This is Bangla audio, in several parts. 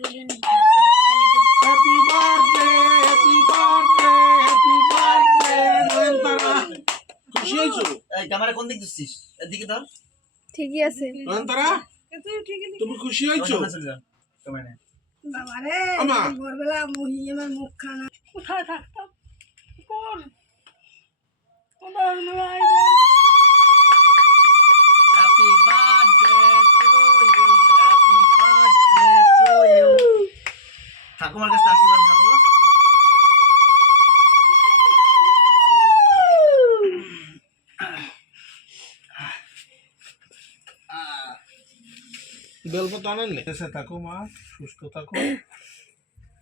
Happy birthday happy birthday happy birthday Nayantara খুশি হয়েছো? এই ক্যামেরা কোন দিক দিচ্ছিস? এদিকে দাও। ঠিকই আছে নয়নতারা তুমি খুশি হয়েছো? ক্যামেরা বাবারে আমা ভোরবেলা আমার মুখ খানা কোথায় থাকতাম কোন happy birthday to you happy birthday to you ঠাকুমার কাছে আশীর্বাদ নাও। বেলপত্র আনেননি? এসে থাকো মা, সুস্থ থাকো।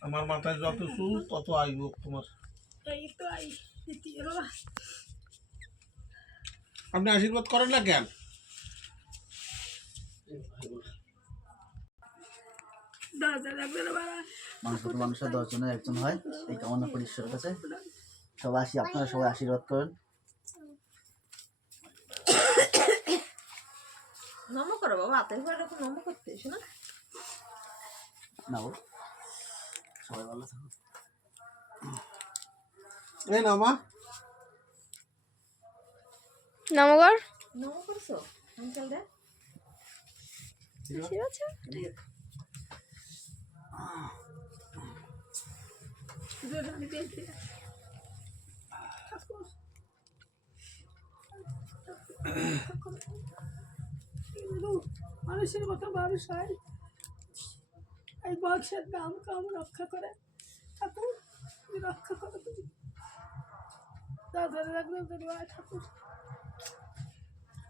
আমার মাথায় যত চুল তত আইব তোমার। এই তো আই দ্বিতীয় আপনি আশীর্বাদ করেন না কেন? মানুষের 10 জনের একজন হয়, এই কামনা করি ঈশ্বরের কাছে। সবাই আসি, আপনারা সবাই আশীর্বাদ করেন। নম করো বাবা, হাতের পর এরকম নম করতে এসো না। নাও সবাই ভালো থাকো। এই না মা, নমগর নম করছো আঙ্কেল দে ঠিক আছে মানুষের মতো মানুষ হয়, এই বংশের নাম কাম রক্ষা করে ঠাকুর, তুমি রক্ষা করো, তুমি ধরে রাখলে ঠাকুর।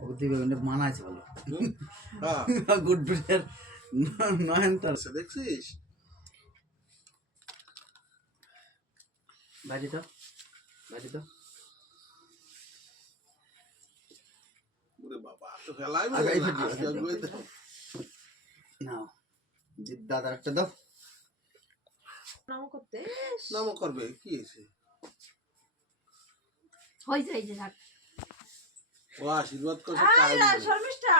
ওদিকে অনেক মানাইছে ভালো। হ্যাঁ গুড ব্রেড নয়নতার দেখছিস? বাড়ি তো বাড়ি তো ওরে বাবা, তো ফেলাই আগে এই না। ফেটি, আজকে আগে। আগুয়ে দাও। নাও জিদ দাদার একটা দাও। নম করতে নামও করবে, কি হয়েছে? হয়ে যায় যে থাক ও আশীর্বাদ করছে, তাই বলে। শর্মিষ্ঠা